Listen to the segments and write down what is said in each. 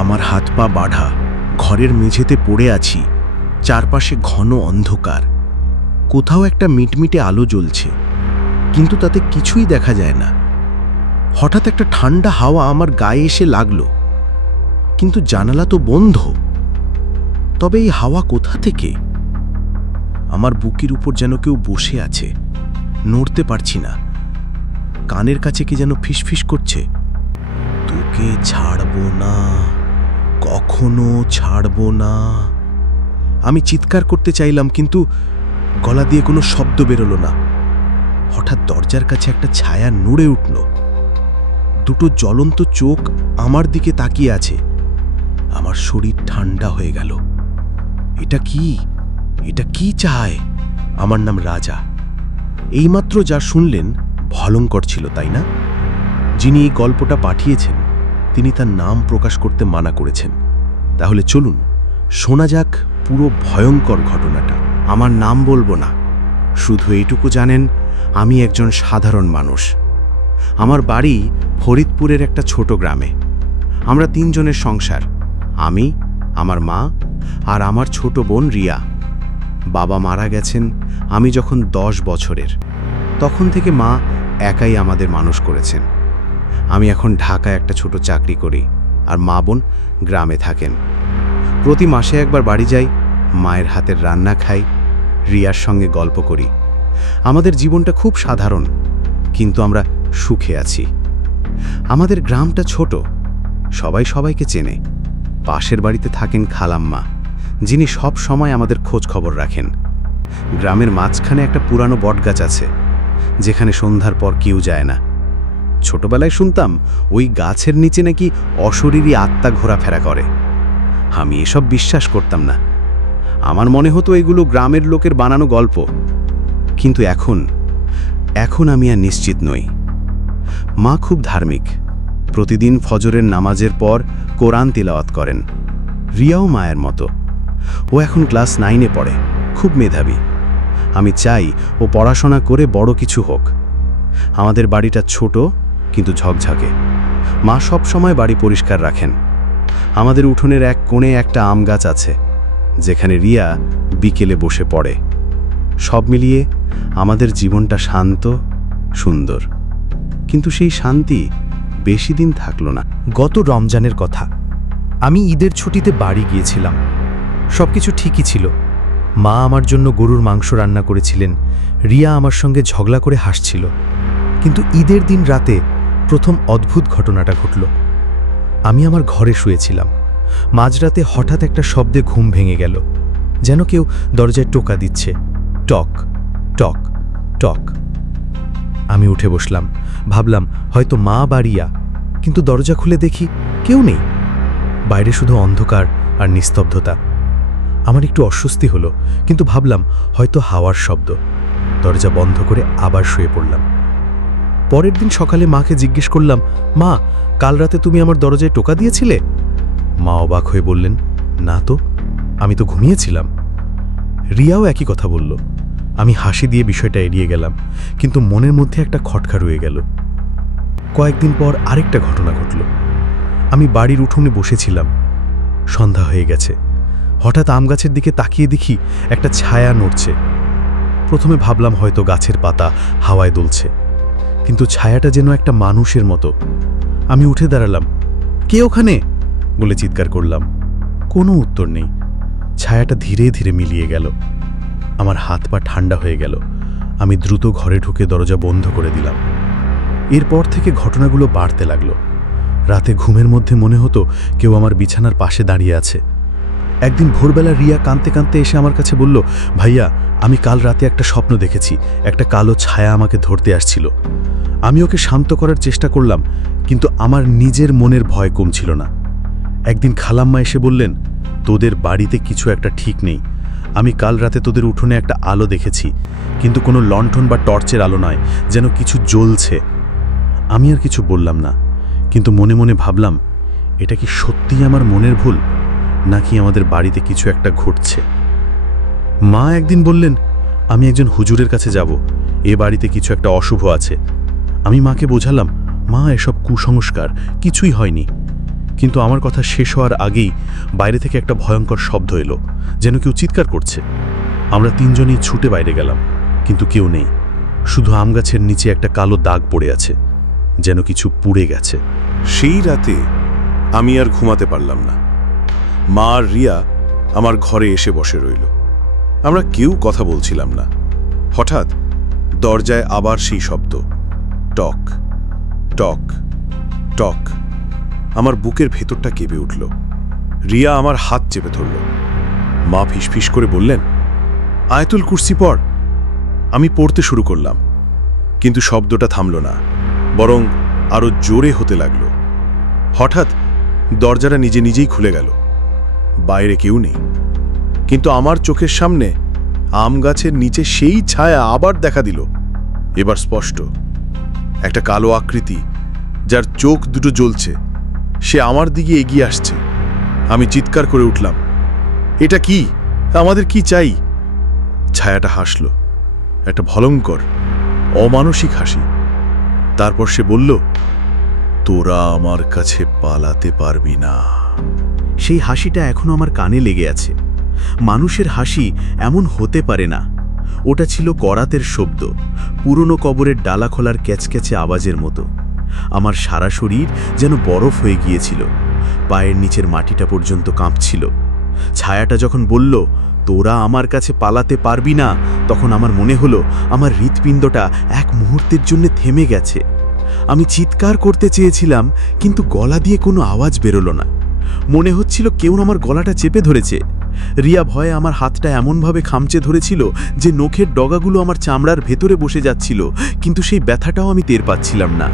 আমার হাত পা বাঁধা, ঘরের মেঝেতে পড়ে আছি। চারপাশে ঘন অন্ধকার। কোথাও একটা মিটমিটে আলো জ্বলছে, কিন্তু তাতে কিছুই দেখা যায় না। হঠাৎ একটা ঠান্ডা হাওয়া আমার গায়ে এসে লাগলো, কিন্তু জানালা তো বন্ধ। তবে এই হাওয়া কোথা থেকে? আমার বুকের উপর যেন কেউ বসে আছে, নড়তে পারছি না। কানের কাছে কি যেন ফিসফিস করছে, তোকে ছাড়বো না, কখনো ছাড়বো না। আমি চিৎকার করতে চাইলাম, কিন্তু গলা দিয়ে কোনো শব্দ বেরোলো না। হঠাৎ দরজার কাছে একটা ছায়া নড়ে উঠল। দুটো জ্বলন্ত চোখ আমার দিকে তাকিয়ে আছে। আমার শরীর ঠান্ডা হয়ে গেল। এটা কি? এটা কি চায়? আমার নাম রাজা। এইমাত্র যা শুনলেন ভয়ঙ্কর ছিল, তাই না? যিনি এই গল্পটা পাঠিয়েছেন তিনি তার নাম প্রকাশ করতে মানা করেছেন। তাহলে চলুন শোনা যাক পুরো ভয়ঙ্কর ঘটনাটা। আমার নাম বলবো না, শুধু এইটুকু জানেন আমি একজন সাধারণ মানুষ। আমার বাড়ি ফরিদপুরের একটা ছোট গ্রামে। আমরা 3 জনের সংসার, আমি, আমার মা আর আমার ছোট বোন রিয়া। বাবা মারা গেছেন আমি যখন 10 বছরের। তখন থেকে মা একাই আমাদের মানুষ করেছেন। আমি এখন ঢাকায় একটা ছোট চাকরি করি, আর মা বোন গ্রামে থাকেন। প্রতি মাসে একবার বাড়ি যাই, মায়ের হাতের রান্না খাই, রিয়ার সঙ্গে গল্প করি। আমাদের জীবনটা খুব সাধারণ, কিন্তু আমরা সুখে আছি। আমাদের গ্রামটা ছোট, সবাই সবাইকে চেনে। পাশের বাড়িতে থাকেন খালাম্মা, যিনি সব সময় আমাদের খোঁজ খবর রাখেন। গ্রামের মাঝখানে একটা পুরানো বটগাছ আছে, যেখানে সন্ধ্যার পর কেউ যায় না। ছোটবেলায় শুনতাম ওই গাছের নিচে নাকি অশরীরী আত্মা ঘোরাফেরা করে। আমি এসব বিশ্বাস করতাম না। আমার মনে হতো এগুলো গ্রামের লোকের বানানো গল্প। কিন্তু এখন আমি আর নিশ্চিত নই। মা খুব ধার্মিক, প্রতিদিন ফজরের নামাজের পর কোরআন তিলাওয়াত করেন। রিয়াও মায়ের মতো। ও এখন ক্লাস 9-এ পড়ে, খুব মেধাবী। আমি চাই ও পড়াশোনা করে বড় কিছু হোক। আমাদের বাড়িটা ছোট কিন্তু ঝকঝকে। মা সব সময় বাড়ি পরিষ্কার রাখেন। আমাদের উঠোনের এক কোণে একটা আম গাছ আছে, যেখানে রিয়া বিকেলে বসে পড়ে। সব মিলিয়ে আমাদের জীবনটা শান্ত, সুন্দর। কিন্তু সেই শান্তি বেশি দিন থাকলো না। গত রমজানের কথা। আমি ঈদের ছুটিতে বাড়ি গিয়েছিলাম। সবকিছু ঠিকই ছিল। মা আমার জন্য গরুর মাংস রান্না করেছিলেন, রিয়া আমার সঙ্গে ঝগড়া করে হাসছিল। কিন্তু ঈদের দিন রাতে প্রথম অদ্ভুত ঘটনাটা ঘটল। আমি আমার ঘরে শুয়েছিলাম। মাঝরাতে হঠাৎ একটা শব্দে ঘুম ভেঙে গেল, যেন কেউ দরজায় টোকা দিচ্ছে। টক টক টক। আমি উঠে বসলাম, ভাবলাম হয়তো মা বা রিয়া। কিন্তু দরজা খুলে দেখি কেউ নেই। বাইরে শুধু অন্ধকার আর নিস্তব্ধতা। আমার একটু অস্বস্তি হলো, কিন্তু ভাবলাম হয়তো হাওয়ার শব্দ। দরজা বন্ধ করে আবার শুয়ে পড়লাম। পরের দিন সকালে মাকে জিজ্ঞেস করলাম, মা, কাল রাতে তুমি আমার দরজায় টোকা দিয়েছিলে? মা অবাক হয়ে বললেন, না তো, আমি তো ঘুমিয়েছিলাম। রিয়াও একই কথা বলল। আমি হাসি দিয়ে বিষয়টা এড়িয়ে গেলাম, কিন্তু মনের মধ্যে একটা খটকা রয়ে গেল। কয়েকদিন পর আরেকটা ঘটনা ঘটল। আমি বাড়ির উঠোনে বসেছিলাম। সন্ধ্যা হয়ে গেছে। হঠাৎ আম গাছের দিকে তাকিয়ে দেখি একটা ছায়া নড়ছে। প্রথমে ভাবলাম হয়তো গাছের পাতা হাওয়ায় দুলছে, কিন্তু ছায়াটা যেন একটা মানুষের মতো। আমি উঠে দাঁড়ালাম। কে ওখানে বলে চিৎকার করলাম। কোনো উত্তর নেই। ছায়াটা ধীরে ধীরে মিলিয়ে গেল। আমার হাত পা ঠান্ডা হয়ে গেল। আমি দ্রুত ঘরে ঢুকে দরজা বন্ধ করে দিলাম। এরপর থেকে ঘটনাগুলো বাড়তে লাগলো। রাতে ঘুমের মধ্যে মনে হতো কেউ আমার বিছানার পাশে দাঁড়িয়ে আছে। একদিন ভোরবেলা রিয়া কাঁদতে কাঁদতে এসে আমার কাছে বলল, ভাইয়া, আমি কাল রাতে একটা স্বপ্ন দেখেছি, একটা কালো ছায়া আমাকে ধরতে আসছিল। আমি ওকে শান্ত করার চেষ্টা করলাম, কিন্তু আমার নিজের মনের ভয় কমছিল না। একদিন খালাম্মা এসে বললেন, তোদের বাড়িতে কিছু একটা ঠিক নেই। আমি কাল রাতে তোদের উঠোনে একটা আলো দেখেছি, কিন্তু কোনো লণ্ঠন বা টর্চের আলো নয়, যেন কিছু জ্বলছে। আমি আর কিছু বললাম না, কিন্তু মনে মনে ভাবলাম, এটা কি সত্যিই আমার মনের ভুল, নাকি আমাদের বাড়িতে কিছু একটা ঘটছে। মা একদিন বললেন, আমি একজন হুজুরের কাছে যাব, এ বাড়িতে কিছু একটা অশুভ আছে। আমি মাকে বোঝালাম, মা, এসব কুসংস্কার, কিছুই হয়নি। কিন্তু আমার কথা শেষ হওয়ার আগেই বাইরে থেকে একটা ভয়ঙ্কর শব্দ এলো, যেন কেউ চিৎকার করছে। আমরা তিনজনই ছুটে বাইরে গেলাম, কিন্তু কেউ নেই। শুধু আম গাছের নিচে একটা কালো দাগ পড়ে আছে, যেন কিছু পুড়ে গেছে। সেই রাতে আমি আর ঘুমাতে পারলাম না। মা আর রিয়া আমার ঘরে এসে বসে রইল। আমরা কেউ কথা বলছিলাম না। হঠাৎ দরজায় আবার সেই শব্দ, টক টক টক। আমার বুকের ভেতরটা কেঁপে উঠল। রিয়া আমার হাত চেপে ধরল। মা ফিসফিস করে বললেন, আয়াতুল কুরসি পড়। আমি পড়তে শুরু করলাম, কিন্তু শব্দটা থামল না, বরং আরো জোরে হতে লাগলো। হঠাৎ দরজাটা নিজে নিজেই খুলে গেল। বাইরে কেউ নেই, কিন্তু আমার চোখের সামনে আম গাছের নিচে সেই ছায়া আবার দেখা দিল। এবার স্পষ্ট একটা কালো আকৃতি, যার চোখ দুটো জ্বলছে, সে আমার দিকে এগিয়ে আসছে। আমি চিৎকার করে উঠলাম, এটা কি? আমাদের কি চাই? ছায়াটা হাসল, একটা ভয়ঙ্কর অমানসিক হাসি। তারপর সে বলল, তোরা আমার কাছে পালাতে পারবি না। সেই হাসিটা এখনো আমার কানে লেগে আছে। মানুষের হাসি এমন হতে পারে না। ওটা ছিল করাতের শব্দ, পুরনো কবরের ডালা খোলার ক্যাচক্যাচে আওয়াজের মতো। আমার সারা শরীর যেন বরফ হয়ে গিয়েছিল, পায়ের নিচের মাটিটা পর্যন্ত কাঁপছিল। ছায়াটা যখন বলল, তোরা আমার কাছে পালাতে পারবি না, তখন আমার মনে হলো আমার হৃৎপিণ্ডটা এক মুহূর্তের জন্য থেমে গেছে। আমি চিৎকার করতে চেয়েছিলাম, কিন্তু গলা দিয়ে কোনো আওয়াজ বেরোলো না। মনে হচ্ছিল কেউ আমার গলাটা চেপে ধরেছে। রিয়া ভয়ে আমার হাতটা এমনভাবে খামচে ধরেছিল যে নখের ডগাগুলো আমার চামড়ার ভেতরে বসে যাচ্ছিল, কিন্তু সেই ব্যথাটাও আমি টের পাচ্ছিলাম না।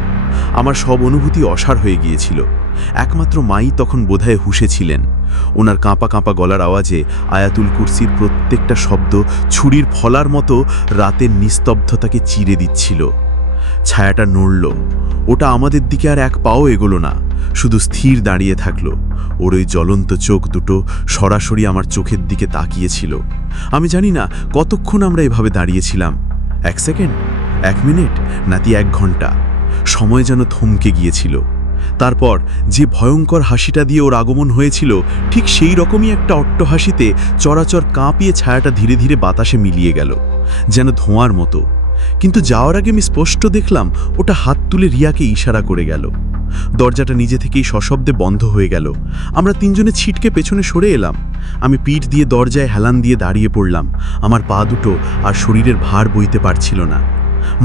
আমার সব অনুভূতি অসাড় হয়ে গিয়েছিল। একমাত্র মাই তখন বোধহয় হুঁশে ছিলেন। ওনার কাঁপা কাঁপা গলার আওয়াজে আয়াতুল কুরসির প্রত্যেকটা শব্দ ছুরির ফলার মতো রাতের নিস্তব্ধতাকে চিরে দিচ্ছিল। ছায়াটা নড়ল। ওটা আমাদের দিকে আর এক পাও এগোলো না, শুধু স্থির দাঁড়িয়ে থাকলো। ওর ওই জ্বলন্ত চোখ দুটো সরাসরি আমার চোখের দিকে তাকিয়েছিল। আমি জানি না কতক্ষণ আমরা এভাবে দাঁড়িয়েছিলাম, 1 সেকেন্ড, 1 মিনিট, নাকি 1 ঘন্টা। সময় যেন থমকে গিয়েছিল। তারপর যে ভয়ঙ্কর হাসিটা দিয়ে ওর আগমন হয়েছিল, ঠিক সেই রকমই একটা অট্টহাসিতে চরাচর কাঁপিয়ে ছায়াটা ধীরে ধীরে বাতাসে মিলিয়ে গেল, যেন ধোঁয়ার মতো। কিন্তু যাওয়ার আগে আমি স্পষ্ট দেখলাম ওটা হাত তুলে রিয়াকে ইশারা করে গেল। দরজাটা নিজে থেকেই সশব্দে বন্ধ হয়ে গেল। আমরা তিনজনে ছিটকে পেছনে সরে এলাম। আমি পিঠ দিয়ে দরজায় হেলান দিয়ে দাঁড়িয়ে পড়লাম। আমার পা দুটো আর শরীরের ভার বইতে পারছিল না।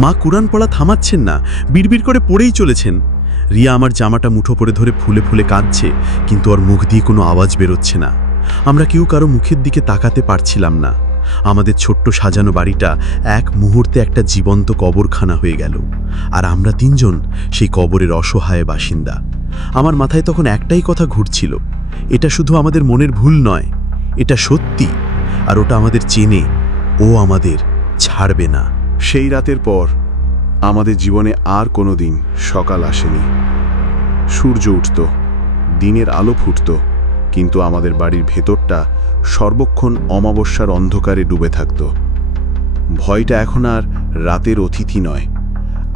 মা কুরআন পড়া থামাচ্ছেন না, বিড়বিড় করে পড়েই চলেছেন। রিয়া আমার জামাটা মুঠো করে ধরে ফুলে ফুলে কাঁদছে, কিন্তু ওর মুখ দিয়ে কোনো আওয়াজ বেরোচ্ছে না। আমরা কেউ কারো মুখের দিকে তাকাতে পারছিলাম না। আমাদের ছোট্ট সাজানো বাড়িটা এক মুহূর্তে একটা জীবন্ত কবরখানা হয়ে গেল, আর আমরা তিনজন সেই কবরের অসহায় বাসিন্দা। আমার মাথায় তখন একটাই কথা ঘুরছিল, এটা শুধু আমাদের মনের ভুল নয়, এটা সত্যি, আর ওটা আমাদের চেনে, ও আমাদের ছাড়বে না। সেই রাতের পর আমাদের জীবনে আর কোনো দিন সকাল আসেনি। সূর্য উঠত, দিনের আলো ফুটত, কিন্তু আমাদের বাড়ির ভেতরটা সর্বক্ষণ অমাবস্যার অন্ধকারে ডুবে থাকত। ভয়টা এখন আর রাতের অতিথি নয়,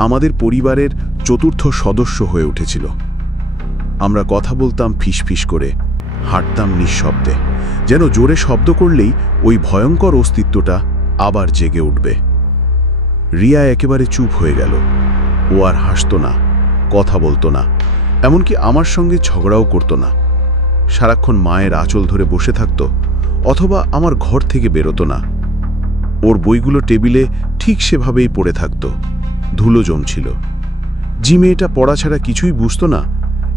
আমাদের পরিবারের চতুর্থ সদস্য হয়ে উঠেছিল। আমরা কথা বলতাম ফিসফিস করে, হাঁটতাম নিঃশব্দে, যেন জোরে শব্দ করলেই ওই ভয়ঙ্কর অস্তিত্বটা আবার জেগে উঠবে। রিয়া একেবারে চুপ হয়ে গেল। ও আর হাসত না, কথা বলতো না, এমনকি আমার সঙ্গে ঝগড়াও করত না। সারাক্ষণ মায়ের আঁচল ধরে বসে থাকত, অথবা আমার ঘর থেকে বেরোতো না। ওর বইগুলো টেবিলে ঠিক সেভাবেই পড়ে থাকত, ধুলো জমছিল। যে মেয়েটা পড়া ছাড়া কিছুই বুঝতো না,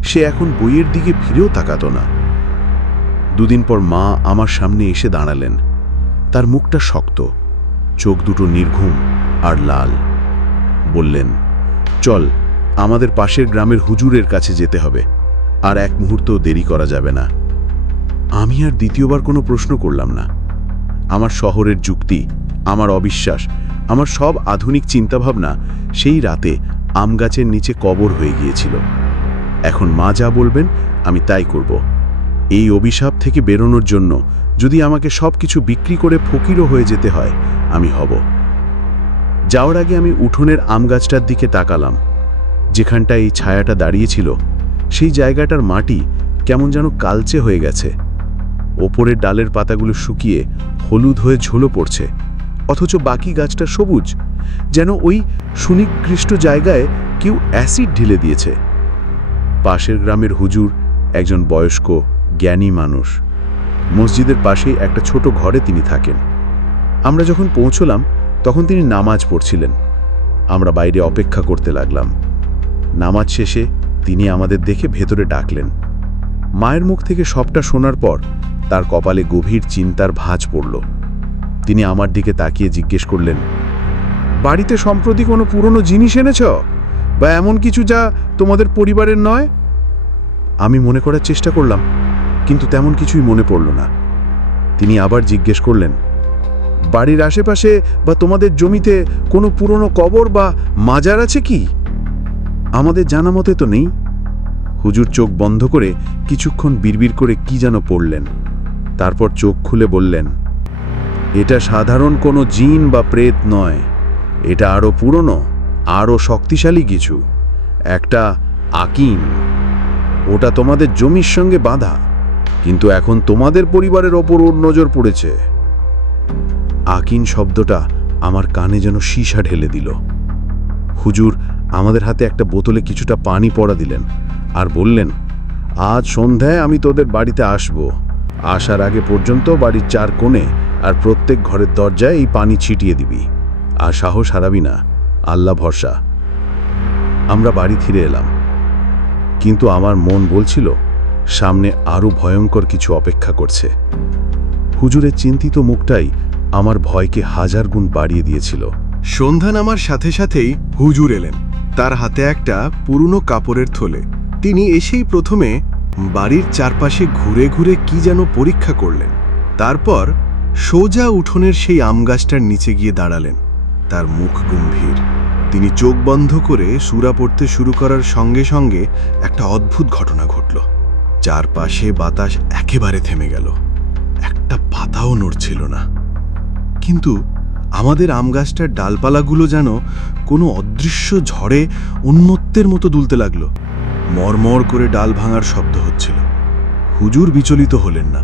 সে এখন বইয়ের দিকে ফিরেও তাকাতো না। দুদিন পর মা আমার সামনে এসে দাঁড়ালেন। তার মুখটা শক্ত, চোখ দুটো নির্ঘুম আর লাল। বললেন, চল, আমাদের পাশের গ্রামের হুজুরের কাছে যেতে হবে, আর এক মুহূর্ত দেরি করা যাবে না। আমি আর দ্বিতীয়বার কোনো প্রশ্ন করলাম না। আমার শহরের যুক্তি, আমার অবিশ্বাস, আমার সব আধুনিক চিন্তাভাবনা সেই রাতে আম গাছের নিচে কবর হয়ে গিয়েছিল। এখন মা যা বলবেন আমি তাই করব। এই অভিশাপ থেকে বেরোনোর জন্য যদি আমাকে সব কিছু বিক্রি করে ফকিরও হয়ে যেতে হয়, আমি হব। যাওয়ার আগে আমি উঠোনের আম গাছটার দিকে তাকালাম। যেখানটা এই ছায়াটা দাঁড়িয়েছিল, সেই জায়গাটার মাটি কেমন যেন কালচে হয়ে গেছে। ওপরের ডালের পাতাগুলো শুকিয়ে হলুদ হয়ে ঝুলো পড়ছে, অথচ বাকি গাছটা সবুজ, যেন ওই সুনিকৃষ্ট জায়গায় কেউ অ্যাসিড ঢেলে দিয়েছে। পাশের গ্রামের হুজুর একজন বয়স্ক জ্ঞানী মানুষ। মসজিদের পাশেই একটা ছোট ঘরে তিনি থাকেন। আমরা যখন পৌঁছলাম তখন তিনি নামাজ পড়ছিলেন। আমরা বাইরে অপেক্ষা করতে লাগলাম। নামাজ শেষে তিনি আমাদের দেখে ভেতরে ডাকলেন। মায়ের মুখ থেকে সবটা শোনার পর তার কপালে গভীর চিন্তার ভাঁজ পড়ল। তিনি আমার দিকে তাকিয়ে জিজ্ঞেস করলেন, বাড়িতে সম্প্রতি কোনো পুরনো জিনিস এনেছ, বা এমন কিছু যা তোমাদের পরিবারের নয়? আমি মনে করার চেষ্টা করলাম, কিন্তু তেমন কিছুই মনে পড়ল না। তিনি আবার জিজ্ঞেস করলেন, বাড়ির আশেপাশে বা তোমাদের জমিতে কোনো পুরনো কবর বা মাজার আছে কি? আমাদের জানা মতে তো নেই। হুজুর চোখ বন্ধ করে কিছুক্ষণ বিড়বিড় করে কি যেন পড়লেন, তারপর চোখ খুলে বললেন, এটা সাধারণ কোনো জিন বা প্রেত নয়, এটা আরও পুরনো, আরও শক্তিশালী কিছু, একটা আকিন। ওটা তোমাদের জমির সঙ্গে বাঁধা, কিন্তু এখন তোমাদের পরিবারের ওপর ওর নজর পড়েছে। আকিন শব্দটা আমার কানে যেন সীসা ঢেলে দিল। হুজুর আমাদের হাতে একটা বোতলে কিছুটা পানি পড়া দিলেন আর বললেন, আজ সন্ধ্যায় আমি তোদের বাড়িতে আসব। আসার আগে পর্যন্ত বাড়ির 4 কোণে আর প্রত্যেক ঘরের দরজায় এই পানি ছিটিয়ে দিবি, আর সাহস হারাবি না, আল্লাহ ভরসা। আমরা বাড়ি ফিরে এলাম, কিন্তু আমার মন বলছিল সামনে আরও ভয়ঙ্কর কিছু অপেক্ষা করছে। হুজুরের চিন্তিত মুখটাই আমার ভয়কে 1000 গুণ বাড়িয়ে দিয়েছিল। সন্ধ্যা নামার সাথে সাথেই হুজুর এলেন, তার হাতে একটা পুরনো কাপড়ের থলে। তিনি এসেই প্রথমে বাড়ির চারপাশে ঘুরে ঘুরে কি যেন পরীক্ষা করলেন। তারপর সোজা উঠোনের সেই আম গাছটার নিচে গিয়ে দাঁড়ালেন। তার মুখ গম্ভীর। তিনি চোখ বন্ধ করে সূরা পড়তে শুরু করার সঙ্গে সঙ্গে একটা অদ্ভুত ঘটনা ঘটল। চারপাশে বাতাস একেবারে থেমে গেল, একটা পাতাও নড়ছিল না। কিন্তু আমাদের আম গাছটার ডালপালাগুলো যেন কোনো অদৃশ্য ঝড়ে উন্মত্তের মতো দুলতে লাগলো। মরমর করে ডাল ভাঙার শব্দ হচ্ছিল। হুজুর বিচলিত হলেন না।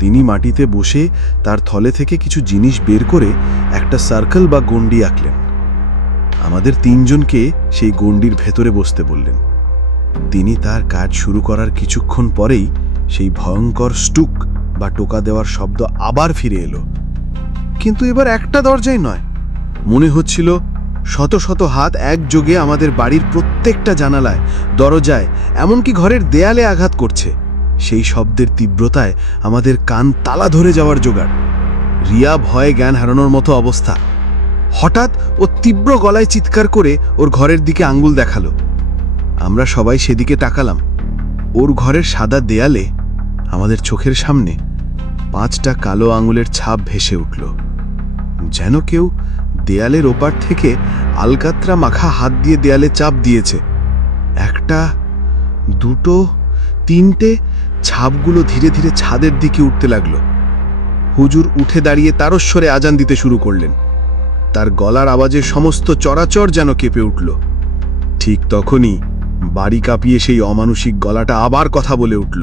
তিনি মাটিতে বসে তার থলে থেকে কিছু জিনিস বের করে একটা সার্কেল বা গণ্ডি আঁকলেন। আমাদের 3 জনকে সেই গণ্ডির ভেতরে বসতে বললেন। তিনি তার কাজ শুরু করার কিছুক্ষণ পরেই সেই ভয়ঙ্কর স্টুক বা টোকা দেওয়ার শব্দ আবার ফিরে এলো। কিন্তু এবার একটা দরজায় নয়, মনে হচ্ছিল শত শত হাত একযোগে আমাদের বাড়ির প্রত্যেকটা জানালায়, দরজায়, এমনকি ঘরের দেয়ালে আঘাত করছে। সেই শব্দের তীব্রতায় আমাদের কান তালা ধরে যাওয়ার জোগাড়। রিয়া ভয়ে জ্ঞান হারানোর মতো অবস্থা। হঠাৎ ও তীব্র গলায় চিৎকার করে ওর ঘরের দিকে আঙ্গুল দেখালো। আমরা সবাই সেদিকে তাকালাম। ওর ঘরের সাদা দেয়ালে আমাদের চোখের সামনে 5টা কালো আঙুলের ছাপ ভেসে উঠল, যেন কেউ দেয়ালের ওপার থেকে আলকাতরা মাখা হাত দিয়ে দেয়ালে চাপ দিয়েছে। 1, 2, 3টে ছাপগুলো ধীরে ধীরে ছাদের দিকে উঠতে লাগলো। হুজুর উঠে দাঁড়িয়ে তারস্বরে আজান দিতে শুরু করলেন। তার গলার আওয়াজে সমস্ত চরাচর যেন কেঁপে উঠল। ঠিক তখনই বাড়ি কাঁপিয়ে সেই অমানুষিক গলাটা আবার কথা বলে উঠল,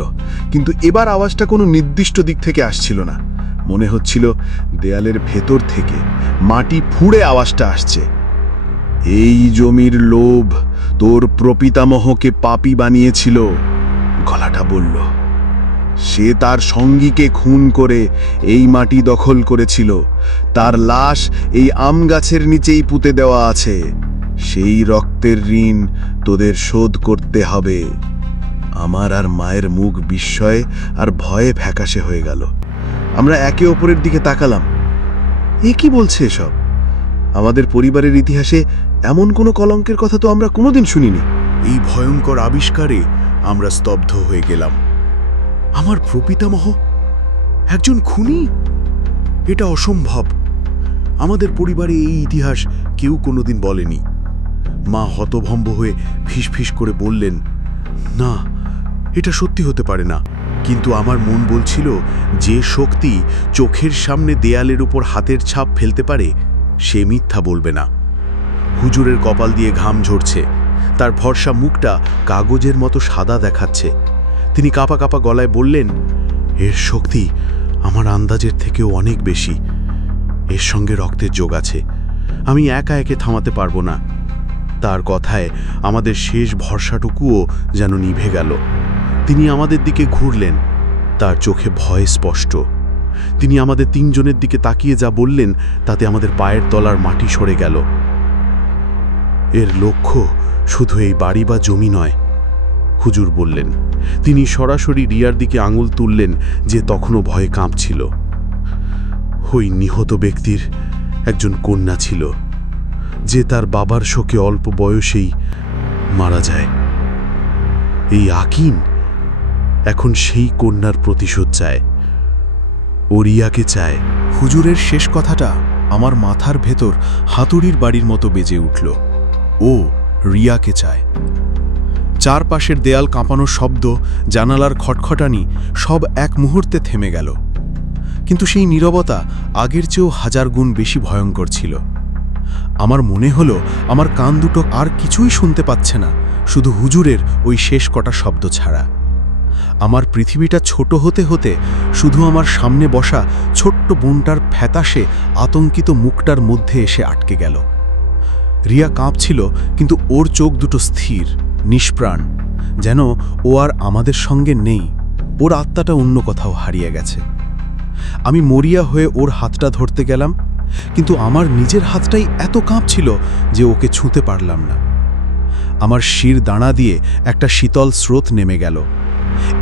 কিন্তু এবার আওয়াজটা কোনো নির্দিষ্ট দিক থেকে আসছিল না। মনে হচ্ছিল দেয়ালের ভেতর থেকে মাটি ফুঁড়ে আওয়াজটা আসছে। এই জমির লোভ তোর প্রপিতামহকে পাপী বানিয়েছিল, গলাটা বলল। সে তার সঙ্গীকে খুন করে এই মাটি দখল করেছিল। তার লাশ এই আম গাছের নিচেই পুঁতে দেওয়া আছে। সেই রক্তের ঋণ তোদের শোধ করতে হবে। আমার আর মায়ের মুখ বিস্ময়ে আর ভয়ে ফ্যাকাশে হয়ে গেল। আমরা একে অপরের দিকে তাকালাম। এ কি বলছে এসব? আমাদের পরিবারের ইতিহাসে এমন কোনো কলঙ্কের কথা তো আমরা কোনোদিন শুনিনি। এই ভয়ঙ্কর আবিষ্কারে আমরা স্তব্ধ হয়ে গেলাম। আমার প্রপিতামহ একজন খুনি? এটা অসম্ভব। আমাদের পরিবারে এই ইতিহাস কেউ কোনোদিন বলেনি। মা হতভম্ব হয়ে ফিসফিস করে বললেন, না, এটা সত্যি হতে পারে না। কিন্তু আমার মন বলছিল, যে শক্তি চোখের সামনে দেয়ালের উপর হাতের ছাপ ফেলতে পারে সে মিথ্যা বলবে না। হুজুরের কপাল দিয়ে ঘাম ঝরছে। তার ফর্সা মুখটা কাগজের মতো সাদা দেখাচ্ছে। তিনি কাঁপা কাঁপা গলায় বললেন, এর শক্তি আমার আন্দাজের থেকেও অনেক বেশি। এর সঙ্গে রক্তের যোগ আছে, আমি একা একে থামাতে পারবো না। তার কথায় আমাদের শেষ ভরসাটুকুও যেন নিভে গেল। তিনি আমাদের দিকে ঘুরলেন, তার চোখে ভয় স্পষ্ট। তিনি আমাদের তিনজনের দিকে তাকিয়ে যা বললেন তাতে আমাদের পায়ের তলার মাটি সরে গেল। এর লক্ষ্য শুধু এই বাড়ি বা জমি নয়, হুজুর বললেন। তিনি সরাসরি রিয়ার দিকে আঙুল তুললেন, যে তখনও ভয়ে কাঁপছিল। ওই নিহত ব্যক্তির একজন কন্যা ছিল, যে তার বাবার শোকে অল্প বয়সেই মারা যায়। এই আকিন এখন সেই কন্যার প্রতিশোধ চায়। ও রিয়াকে চায়। হুজুরের শেষ কথাটা আমার মাথার ভেতর হাতুড়ির বাড়ির মতো বেজে উঠল। ও রিয়াকে চায়। চারপাশের দেয়াল কাঁপানোর শব্দ, জানালার খটখটানি সব এক মুহূর্তে থেমে গেল। কিন্তু সেই নীরবতা আগের চেয়েও 1000 গুণ বেশি ভয়ঙ্কর ছিল। আমার মনে হলো আমার কান দুটো আর কিছুই শুনতে পাচ্ছে না, শুধু হুজুরের ওই শেষ কটা শব্দ ছাড়া। আমার পৃথিবীটা ছোট হতে হতে শুধু আমার সামনে বসা ছোট্ট বোনটার ফ্যাতাশে আতঙ্কিত মুখটার মধ্যে এসে আটকে গেল। রিয়া কাঁপছিল, কিন্তু ওর চোখ দুটো স্থির, নিষ্প্রাণ, যেন ও আর আমাদের সঙ্গে নেই। ওর আত্মাটা অন্য কোথাও হারিয়ে গেছে। আমি মরিয়া হয়ে ওর হাতটা ধরতে গেলাম, কিন্তু আমার নিজের হাতটাই এত কাঁপছিল যে ওকে ছুঁতে পারলাম না। আমার শির দাঁড়া দিয়ে একটা শীতল স্রোত নেমে গেল।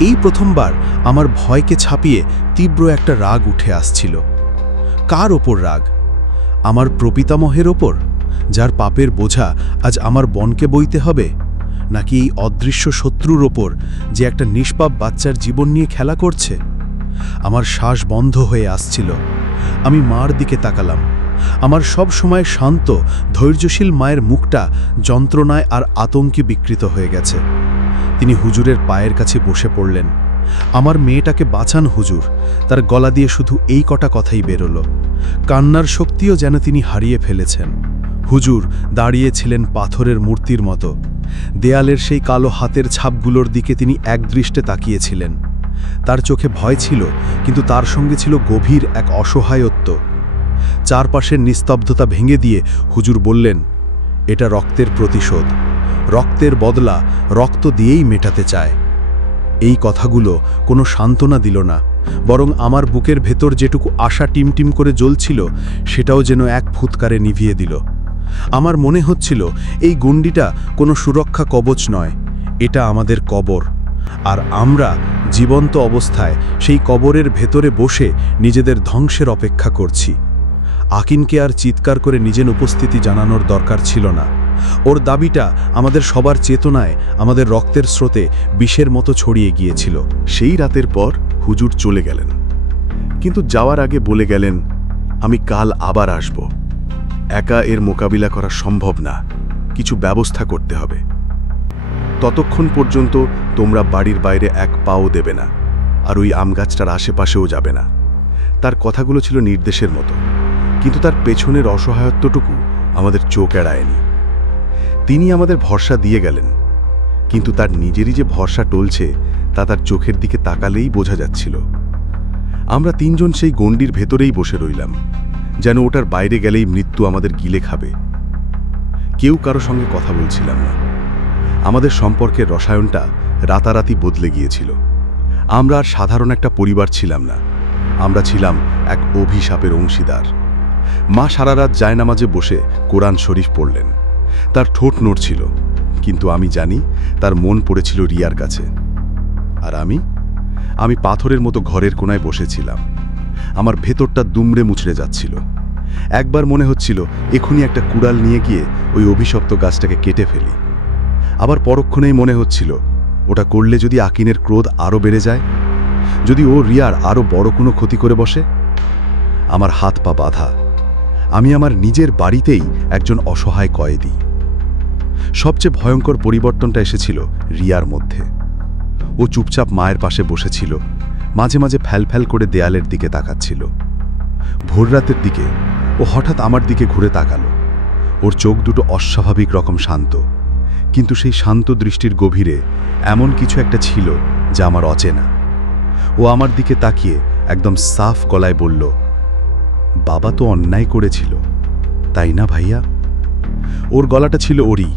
এই প্রথমবার আমার ভয়কে ছাপিয়ে তীব্র একটা রাগ উঠে আসছিল। কার ওপর রাগ? আমার প্রপিতামহের ওপর, যার পাপের বোঝা আজ আমার বনকে বইতে হবে, নাকি এই অদৃশ্য শত্রুর ওপর, যে একটা নিষ্পাপ বাচ্চার জীবন নিয়ে খেলা করছে? আমার শ্বাস বন্ধ হয়ে আসছিল। আমি মার দিকে তাকালাম। আমার সব সময় শান্ত, ধৈর্যশীল মায়ের মুখটা যন্ত্রণায় আর আতঙ্কে বিকৃত হয়ে গেছে। তিনি হুজুরের পায়ের কাছে বসে পড়লেন। আমার মেয়েটাকে বাঁচান হুজুর। তার গলা দিয়ে শুধু এই কটা কথাই বেরোলো। কান্নার শক্তিও যেন তিনি হারিয়ে ফেলেছেন। হুজুর দাঁড়িয়েছিলেন পাথরের মূর্তির মতো। দেয়ালের সেই কালো হাতের ছাপগুলোর দিকে তিনি একদৃষ্টে তাকিয়েছিলেন। তার চোখে ভয় ছিল, কিন্তু তার সঙ্গে ছিল গভীর এক অসহায়ত্ব। চারপাশের নিস্তব্ধতা ভেঙে দিয়ে হুজুর বললেন, এটা রক্তের প্রতিশোধ। রক্তের বদলা রক্ত দিয়েই মেটাতে চায়। এই কথাগুলো কোনো সান্ত্বনা দিল না, বরং আমার বুকের ভেতর যেটুকু আশা টিমটিম করে জ্বলছিল সেটাও যেন এক ফুৎকারে নিভিয়ে দিল। আমার মনে হচ্ছিল এই গণ্ডিটা কোনো সুরক্ষা কবচ নয়, এটা আমাদের কবর। আর আমরা জীবন্ত অবস্থায় সেই কবরের ভেতরে বসে নিজেদের ধ্বংসের অপেক্ষা করছি। আকিনকে আর চিৎকার করে নিজের উপস্থিতি জানানোর দরকার ছিল না। ওর দাবিটা আমাদের সবার চেতনায়, আমাদের রক্তের স্রোতে বিষের মতো ছড়িয়ে গিয়েছিল। সেই রাতের পর হুজুর চলে গেলেন, কিন্তু যাওয়ার আগে বলে গেলেন, আমি কাল আবার আসব। একা এর মোকাবিলা করা সম্ভব না, কিছু ব্যবস্থা করতে হবে। ততক্ষণ পর্যন্ত তোমরা বাড়ির বাইরে এক পাও দেবে না, আর ওই আম গাছটার আশেপাশেও যাবে না। তার কথাগুলো ছিল নির্দেশের মতো, কিন্তু তার পেছনের অসহায়ত্বটুকু আমাদের চোখ এড়ায়নি। তিনি আমাদের ভরসা দিয়ে গেলেন, কিন্তু তার নিজেরই যে ভরসা টলছে তা তার চোখের দিকে তাকালেই বোঝা যাচ্ছিল। আমরা তিনজন সেই গণ্ডির ভেতরেই বসে রইলাম, যেন ওটার বাইরে গেলেই মৃত্যু আমাদের গিলে খাবে। কেউ কারো সঙ্গে কথা বলছিলাম না। আমাদের সম্পর্কের রসায়নটা রাতারাতি বদলে গিয়েছিল। আমরা আর সাধারণ একটা পরিবার ছিলাম না, আমরা ছিলাম এক অভিশাপের অংশীদার। মা সারা রাত জায়নামাজে বসে কোরআন শরীফ পড়লেন। তার ঠোঁট নড়ছিল, কিন্তু আমি জানি তার মন পড়েছিল রিয়ার কাছে। আর আমি পাথরের মতো ঘরের কোনায় বসেছিলাম। আমার ভেতরটা দুমড়ে মুচড়ে যাচ্ছিল। একবার মনে হচ্ছিল এখনই একটা কুড়াল নিয়ে গিয়ে ওই অভিশপ্ত গাছটাকে কেটে ফেলি। আবার পরক্ষণেই মনে হচ্ছিল ওটা করলে যদি আকিনের ক্রোধ আরও বেড়ে যায়, যদি ও রিয়ার আরও বড় কোনো ক্ষতি করে বসে। আমার হাত পা বাঁধা। আমি আমার নিজের বাড়িতেই একজন অসহায় কয়েদি। সবচেয়ে ভয়ঙ্কর পরিবর্তনটা এসেছিল রিয়ার মধ্যে। ও চুপচাপ মায়ের পাশে বসেছিল, মাঝে মাঝে ফ্যালফ্যাল করে দেয়ালের দিকে তাকাচ্ছিল। ভোররাতের দিকে ও হঠাৎ আমার দিকে ঘুরে তাকালো। ওর চোখ দুটো অস্বাভাবিক রকম শান্ত, কিন্তু সেই শান্ত দৃষ্টির গভীরে এমন কিছু একটা ছিল যা আমার অচেনা। ও আমার দিকে তাকিয়ে একদম সাফ গলায় বলল, বাবা তো অন্যায় করেছিল, তাই না ভাইয়া? ওর গলাটা ছিল ওরই,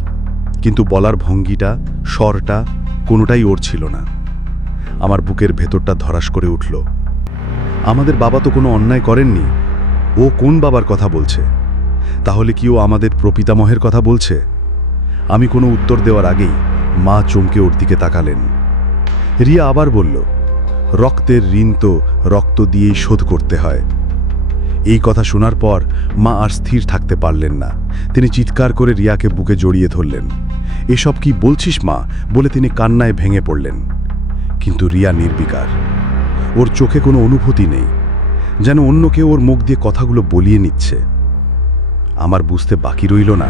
কিন্তু বলার ভঙ্গিটা, স্বরটা কোনোটাই ওর ছিল না। আমার বুকের ভেতরটা ধরাস করে উঠল। আমাদের বাবা তো কোনো অন্যায় করেননি। ও কোন বাবার কথা বলছে? তাহলে কি ও আমাদের প্রপিতামহের কথা বলছে? আমি কোনো উত্তর দেওয়ার আগেই মা চমকে ওর দিকে তাকালেন। রিয়া আবার বলল, রক্তের ঋণ তো রক্ত দিয়েই শোধ করতে হয়। এই কথা শোনার পর মা আর স্থির থাকতে পারলেন না। তিনি চিৎকার করে রিয়াকে বুকে জড়িয়ে ধরলেন। এসব কি বলছিস মা, বলে তিনি কান্নায় ভেঙে পড়লেন। কিন্তু রিয়া নির্বিকার। ওর চোখে কোনো অনুভূতি নেই, যেন অন্য কেউ ওর মুখ দিয়ে কথাগুলো বলিয়ে নিচ্ছে। আমার বুঝতে বাকি রইল না,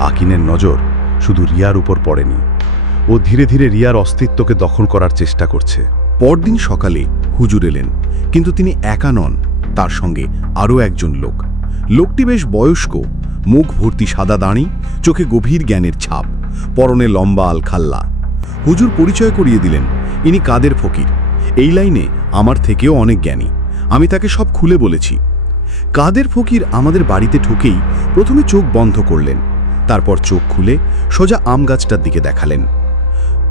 আকিনের নজর শুধু রিয়ার উপর পড়েনি। ও ধীরে ধীরে রিয়ার অস্তিত্বকে দখল করার চেষ্টা করছে। পরদিন সকালে হুজুর এলেন, কিন্তু তিনি একা নন, তার সঙ্গে আরও একজন লোক। লোকটি বেশ বয়স্ক, মুখ ভর্তি সাদা দাড়ি, চোখে গভীর জ্ঞানের ছাপ, পরনে লম্বা আলখাল্লা। হুজুর পরিচয় করিয়ে দিলেন, ইনি কাদের ফকির। এই লাইনে আমার থেকেও অনেক জ্ঞানী। আমি তাকে সব খুলে বলেছি। কাদের ফকির আমাদের বাড়িতে ঢুকেই প্রথমে চোখ বন্ধ করলেন, তারপর চোখ খুলে সোজা আম গাছটার দিকে দেখালেন।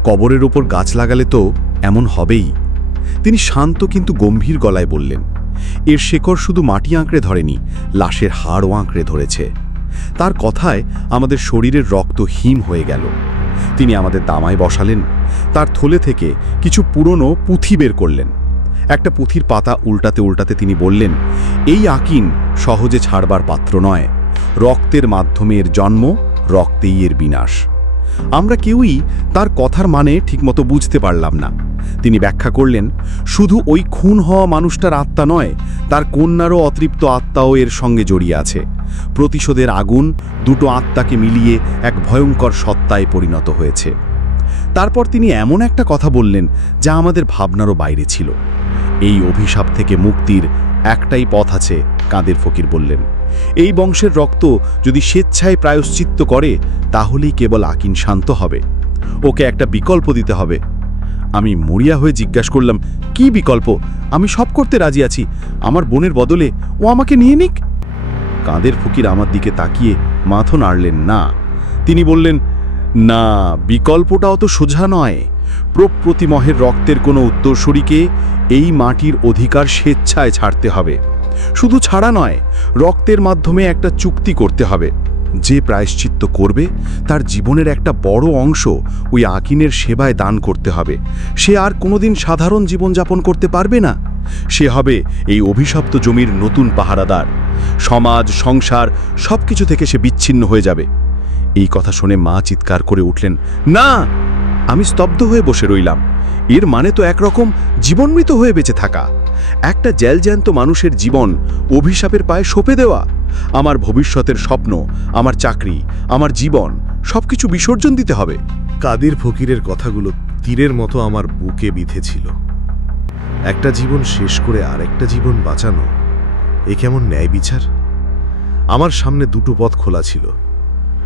কবরের ওপর গাছ লাগালে তো এমন হবেই। তিনি শান্ত কিন্তু গম্ভীর গলায় বললেন, এর শেকড় শুধু মাটি আঁকড়ে ধরেনি, লাশের হাড়ও আঁকড়ে ধরেছে। তার কথায় আমাদের শরীরের রক্ত হিম হয়ে গেল। তিনি আমাদের দামায় বসালেন, তার থলে থেকে কিছু পুরনো পুঁথি বের করলেন। একটা পুঁথির পাতা উল্টাতে উল্টাতে তিনি বললেন, এই আকিন সহজে ছাড়বার পাত্র নয়। রক্তের মাধ্যমে এর জন্ম, রক্তেই এর বিনাশ। আমরা কেউই তার কথার মানে ঠিকমতো বুঝতে পারলাম না। তিনি ব্যাখ্যা করলেন, শুধু ওই খুন হওয়া মানুষটার আত্মা নয়, তার কন্যারও অতৃপ্ত আত্মাও এর সঙ্গে জড়িয়ে আছে। প্রতিশোধের আগুন দুটো আত্মাকে মিলিয়ে এক ভয়ঙ্কর সত্তায় পরিণত হয়েছে। তারপর তিনি এমন একটা কথা বললেন যা আমাদের ভাবনারও বাইরে ছিল। এই অভিশাপ থেকে মুক্তির একটাই পথ আছে, কাদের ফকির বললেন। এই বংশের রক্ত যদি স্বেচ্ছায় প্রায়শ্চিত্ত করে, তাহলেই কেবল আকিন শান্ত হবে। ওকে একটা বিকল্প দিতে হবে। আমি মরিয়া হয়ে জিজ্ঞাসা করলাম, কি বিকল্প? আমি সব করতে রাজি আছি। আমার বোনের বদলে ও আমাকে নিয়ে নিক। কাদের ফকির আমার দিকে তাকিয়ে মাথা নাড়লেন না। তিনি বললেন, না, বিকল্পটা অত সোজা নয়। প্রতিমহের রক্তের কোনো উত্তরসূরিকে এই মাটির অধিকার স্বেচ্ছায় ছাড়তে হবে। শুধু ছাড়া নয়, রক্তের মাধ্যমে একটা চুক্তি করতে হবে। যে প্রায়শ্চিত্ত করবে তার জীবনের একটা বড় অংশ ওই আকিনের সেবায় দান করতে হবে। সে আর কোনোদিন সাধারণ জীবনযাপন করতে পারবে না। সে হবে এই অভিশপ্ত জমির নতুন পাহারাদার। সমাজ, সংসার সবকিছু থেকে সে বিচ্ছিন্ন হয়ে যাবে। এই কথা শুনে মা চিৎকার করে উঠলেন, না! আমি স্তব্ধ হয়ে বসে রইলাম। এর মানে তো একরকম জীবনমৃত হয়ে বেঁচে থাকা। একটা জ্যান্ত মানুষের জীবন অভিশাপের পায়ে সঁপে দেওয়া। আমার ভবিষ্যতের স্বপ্ন, আমার চাকরি, আমার জীবন সবকিছু বিসর্জন দিতে হবে। কাদের ফকিরের কথাগুলো তীরের মতো আমার বুকে বিঁধেছিল। একটা জীবন শেষ করে আরেকটা জীবন বাঁচানো, এ কেমন ন্যায় বিচার? আমার সামনে দুটো পথ খোলা ছিল।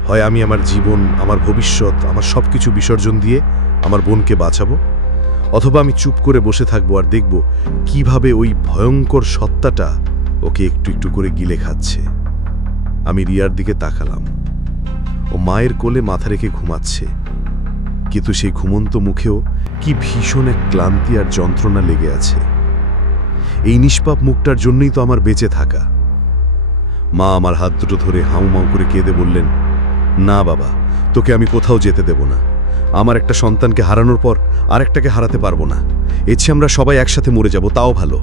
হয় আমি আমার জীবন, আমার ভবিষ্যৎ, আমার সবকিছু বিসর্জন দিয়ে আমার বোনকে বাঁচাবো, অথবা আমি চুপ করে বসে থাকবো আর দেখব কিভাবে ওই ভয়ঙ্কর সত্তাটা ওকে একটু একটু করে গিলে খাচ্ছে। আমি রিয়ার দিকে তাকালাম। ও মায়ের কোলে মাথা রেখে ঘুমাচ্ছে, কিন্তু সেই ঘুমন্ত মুখেও কি ভীষণ এক ক্লান্তি আর যন্ত্রণা লেগে আছে। এই নিষ্পাপ মুখটার জন্যই তো আমার বেঁচে থাকা। মা আমার হাত দুটো ধরে হাউমাউ করে কেঁদে বললেন, না বাবা, তোকে আমি কোথাও যেতে দেব না। আমার একটা সন্তানকে হারানোর পর আরেকটাকে হারাতে পারবো না। এর চেয়ে আমরা সবাই একসাথে মরে যাব, তাও ভালো।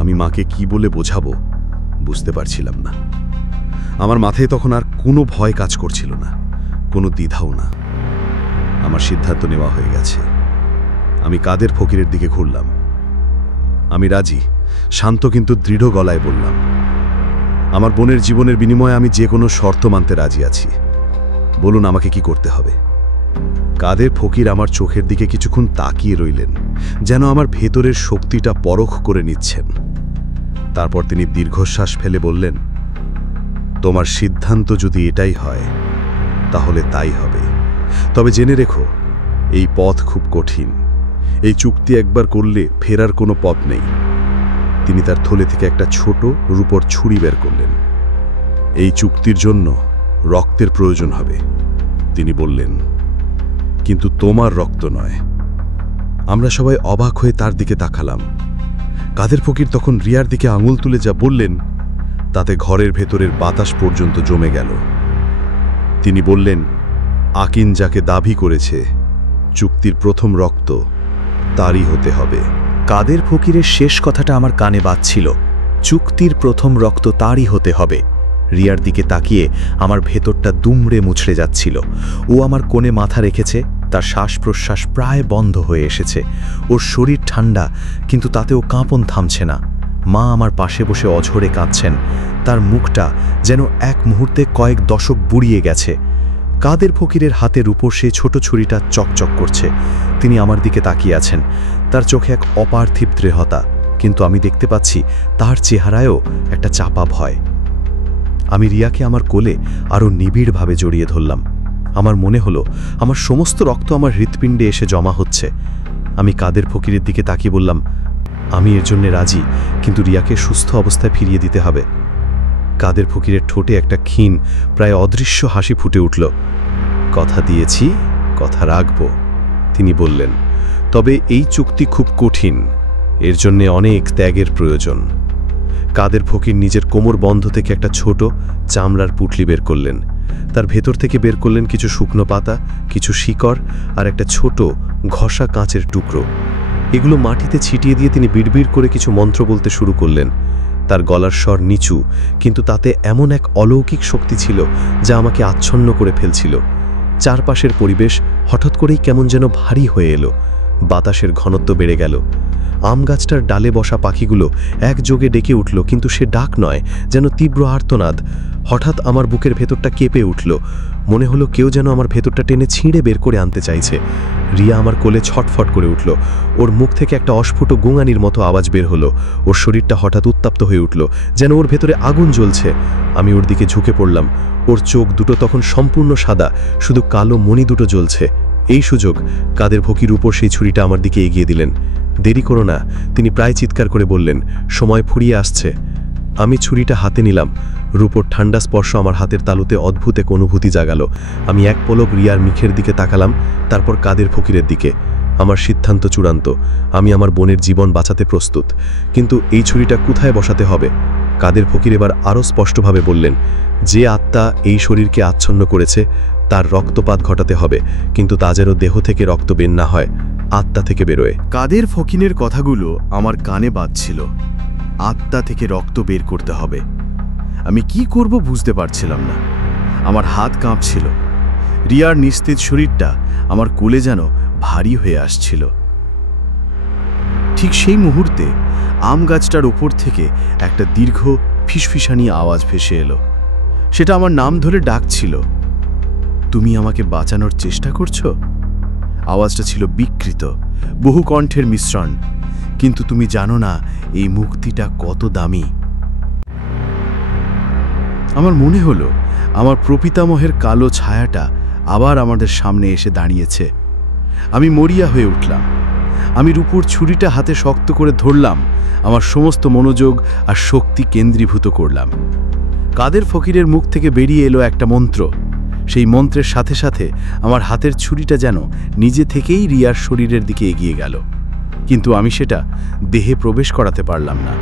আমি মাকে কি বলে বোঝাবো বুঝতে পারছিলাম না। আমার মাথায় তখন আর কোনো ভয় কাজ করছিল না, কোনো দ্বিধাও না। আমার সিদ্ধান্ত নেওয়া হয়ে গেছে। আমি কাদের ফকিরের দিকে ঘুরলাম। আমি রাজি, শান্ত কিন্তু দৃঢ় গলায় বললাম, আমার বোনের জীবনের বিনিময়ে আমি যে কোনো শর্ত মানতে রাজি আছি। বলুন আমাকে কি করতে হবে? কাদের ফকির আমার চোখের দিকে কিছুক্ষণ তাকিয়ে রইলেন, যেন আমার ভেতরের শক্তিটা পরখ করে নিচ্ছেন। তারপর তিনি দীর্ঘশ্বাস ফেলে বললেন, তোমার সিদ্ধান্ত যদি এটাই হয় তাহলে তাই হবে। তবে জেনে রেখো, এই পথ খুব কঠিন। এই চুক্তি একবার করলে ফেরার কোনো পথ নেই। তিনি তার থলে থেকে একটা ছোট রূপোর ছুরি বের করলেন। এই চুক্তির জন্য রক্তের প্রয়োজন হবে, তিনি বললেন, কিন্তু তোমার রক্ত নয়। আমরা সবাই অবাক হয়ে তার দিকে তাকালাম। কাদের ফকির তখন রিয়ার দিকে আঙুল তুলে যা বললেন তাতে ঘরের ভেতরের বাতাস পর্যন্ত জমে গেল। তিনি বললেন, আকিন যাকে দাবি করেছে চুক্তির প্রথম রক্ত তারই হতে হবে। কাদের ফকিরের শেষ কথাটা আমার কানে বাজছিল, চুক্তির প্রথম রক্ত তারই হতে হবে। রিয়ার দিকে তাকিয়ে আমার ভেতরটা দুমড়ে মুছড়ে যাচ্ছিল। ও আমার কোণে মাথা রেখেছে, তার শ্বাস প্রশ্বাস প্রায় বন্ধ হয়ে এসেছে। ওর শরীর ঠান্ডা, কিন্তু তাতেও কাঁপন থামছে না। মা আমার পাশে বসে অঝরে কাঁদছেন, তার মুখটা যেন এক মুহূর্তে কয়েক দশক বুড়িয়ে গেছে। কাদের ফকিরের হাতের উপর সেই ছোট ছুরিটা চকচক করছে। তিনি আমার দিকে তাকিয়ে আছেন, তার চোখে এক অপার্থিব দৃঢ়তা, কিন্তু আমি দেখতে পাচ্ছি তার চেহারায়ও একটা চাপা ভয়। আমি রিয়াকে আমার কোলে আরও নিবিড়ভাবে জড়িয়ে ধরলাম। আমার মনে হলো আমার সমস্ত রক্ত আমার হৃৎপিণ্ডে এসে জমা হচ্ছে। আমি কাদের ফকিরের দিকে তাকিয়ে বললাম, আমি এর জন্য রাজি, কিন্তু রিয়াকে সুস্থ অবস্থায় ফিরিয়ে দিতে হবে। কাদের ফকিরের ঠোঁটে একটা ক্ষীণ, প্রায় অদৃশ্য হাসি ফুটে উঠল। কথা দিয়েছি, কথা রাখব, তিনি বললেন। তবে এই চুক্তি খুব কঠিন, এর জন্যে অনেক ত্যাগের প্রয়োজন। কাদের ফকির নিজের কোমর বন্ধ থেকে একটা ছোট চামড়ার পুটলি বের করলেন। তার ভেতর থেকে বের করলেন কিছু শুকনো পাতা, কিছু শিকড় আর একটা ছোট ঘষা কাঁচের টুকরো। এগুলো মাটিতে ছিটিয়ে দিয়ে তিনি বিড়বিড় করে কিছু মন্ত্র বলতে শুরু করলেন। তার গলার স্বর নিচু, কিন্তু তাতে এমন এক অলৌকিক শক্তি ছিল যা আমাকে আচ্ছন্ন করে ফেলছিল। চারপাশের পরিবেশ হঠাৎ করেই কেমন যেন ভারী হয়ে এলো। বাতাসের ঘনত্ব বেড়ে গেল। আম গাছটার ডালে বসা পাখিগুলো একযোগে ডেকে উঠল, কিন্তু সে ডাক নয়, যেন তীব্র আর্তনাদ। হঠাৎ আমার বুকের ভেতরটা কেঁপে উঠল। মনে হলো কেউ যেন আমার ভেতরটা টেনে ছিঁড়ে বের করে আনতে চাইছে। রিয়া আমার কোলে ছটফট করে উঠল। ওর মুখ থেকে একটা অস্ফুট গুঙানির মতো আওয়াজ বের হলো। ওর শরীরটা হঠাৎ উত্তপ্ত হয়ে উঠল, যেন ওর ভেতরে আগুন জ্বলছে। আমি ওর দিকে ঝুঁকে পড়লাম। ওর চোখ দুটো তখন সম্পূর্ণ সাদা, শুধু কালো মণি দুটো জ্বলছে। এই সুযোগ কাদের ফকির উপর সেই ছুরিটা আমার দিকে এগিয়ে দিলেন। দেরি করো না, তিনি প্রায় চিৎকার করে বললেন, সময় ফুরিয়ে আসছে। আমি ছুরিটা হাতে নিলাম। রূপোর ঠান্ডা স্পর্শ আমার হাতের তালুতে অদ্ভুত এক অনুভূতি জাগালো। আমি এক পলক রিয়ার মুখের দিকে তাকালাম, তারপর কাদের ফকিরের দিকে। আমার সিদ্ধান্ত চূড়ান্ত, আমি আমার বোনের জীবন বাঁচাতে প্রস্তুত, কিন্তু এই ছুরিটা কোথায় বসাতে হবে? কাদের ফকির এবার আরও স্পষ্টভাবে বললেন, যে আত্মা এই শরীরকে আচ্ছন্ন করেছে তার রক্তপাত ঘটাতে হবে, কিন্তু তা যেন দেহ থেকে রক্ত বের না হয়, আত্মা থেকে বেরোয়। কাদের ফকিরের কথাগুলো আমার কানে বাজছিল। আত্মা থেকে রক্ত বের করতে হবে। আমি কি করব বুঝতে পারছিলাম না। আমার হাত কাঁপছিল। রিয়ার নিস্তেজ শরীরটা আমার কোলে যেন ভারী হয়ে আসছিল। ঠিক সেই মুহূর্তে আম গাছটার ওপর থেকে একটা দীর্ঘ ফিসফিসানি আওয়াজ ভেসে এলো। সেটা আমার নাম ধরে ডাকছিল। তুমি আমাকে বাঁচানোর চেষ্টা করছো? আওয়াজটা ছিল বিকৃত, বহু কণ্ঠের মিশ্রণ। কিন্তু তুমি জানো না এই মুক্তিটা কত দামি। আমার মনে হলো আমার প্রপিতামহের কালো ছায়াটা আবার আমাদের সামনে এসে দাঁড়িয়েছে। আমি মরিয়া হয়ে উঠলাম। আমি রূপোর ছুরিটা হাতে শক্ত করে ধরলাম, আমার সমস্ত মনোযোগ আর শক্তি কেন্দ্রীভূত করলাম। কাদের ফকিরের মুখ থেকে বেরিয়ে এলো একটা মন্ত্র। সেই মন্ত্রের সাথে সাথে আমার হাতের ছুরিটা যেন নিজে থেকেই রিয়ার শরীরের দিকে এগিয়ে গেল, কিন্তু আমি সেটা দেহে প্রবেশ করাতে পারলাম না।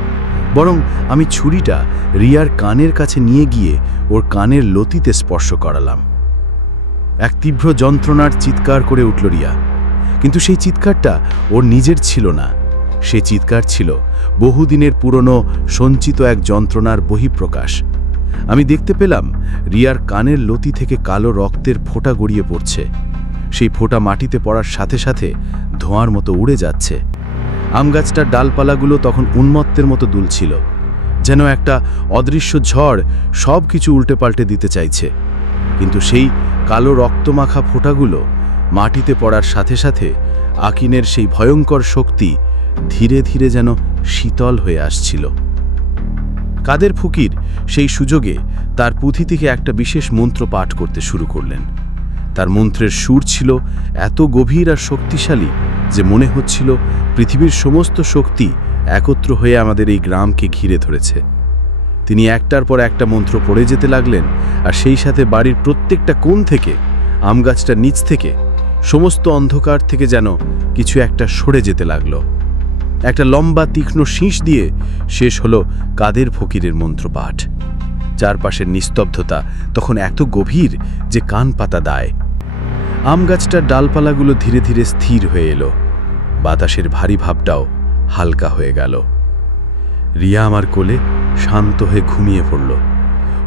বরং আমি ছুরিটা রিয়ার কানের কাছে নিয়ে গিয়ে ওর কানের লতিতে স্পর্শ করালাম। এক তীব্র যন্ত্রণার চিৎকার করে উঠল রিয়া, কিন্তু সেই চিৎকারটা ওর নিজের ছিল না। সে চিৎকার ছিল বহুদিনের পুরনো সঞ্চিত এক যন্ত্রণার বহিঃপ্রকাশ। আমি দেখতে পেলাম রিয়ার কানের লতি থেকে কালো রক্তের ফোঁটা গড়িয়ে পড়ছে। সেই ফোঁটা মাটিতে পড়ার সাথে সাথে ধোঁয়ার মতো উড়ে যাচ্ছে। আমগাছটার ডালপালাগুলো তখন উন্মত্তের মতো দুলছিল, যেন একটা অদৃশ্য ঝড় সব কিছু উল্টে পাল্টে দিতে চাইছে। কিন্তু সেই কালো রক্তমাখা ফোঁটাগুলো মাটিতে পড়ার সাথে সাথে আকিনের সেই ভয়ঙ্কর শক্তি ধীরে ধীরে যেন শীতল হয়ে আসছিল। কাদের ফকির সেই সুযোগে তার পুঁথি থেকে একটা বিশেষ মন্ত্র পাঠ করতে শুরু করলেন। তার মন্ত্রের সুর ছিল এত গভীর আর শক্তিশালী যে মনে হচ্ছিল পৃথিবীর সমস্ত শক্তি একত্র হয়ে আমাদের এই গ্রামকে ঘিরে ধরেছে। তিনি একটার পর একটা মন্ত্র পড়ে যেতে লাগলেন, আর সেই সাথে বাড়ির প্রত্যেকটা কোণ থেকে, আম গাছটার নিচ থেকে, সমস্ত অন্ধকার থেকে যেন কিছু একটা সরে যেতে লাগলো। একটা লম্বা তীক্ষ্ণ শীষ দিয়ে শেষ হলো কাদের ফকিরের মন্ত্রপাঠ। চারপাশের নিস্তব্ধতা তখন এত গভীর যে কান পাতা দায়। আম গাছটার ডালপালাগুলো ধীরে ধীরে স্থির হয়ে এলো, বাতাসের ভারী ভাবটাও হালকা হয়ে গেল। রিয়া আমার কোলে শান্ত হয়ে ঘুমিয়ে পড়ল।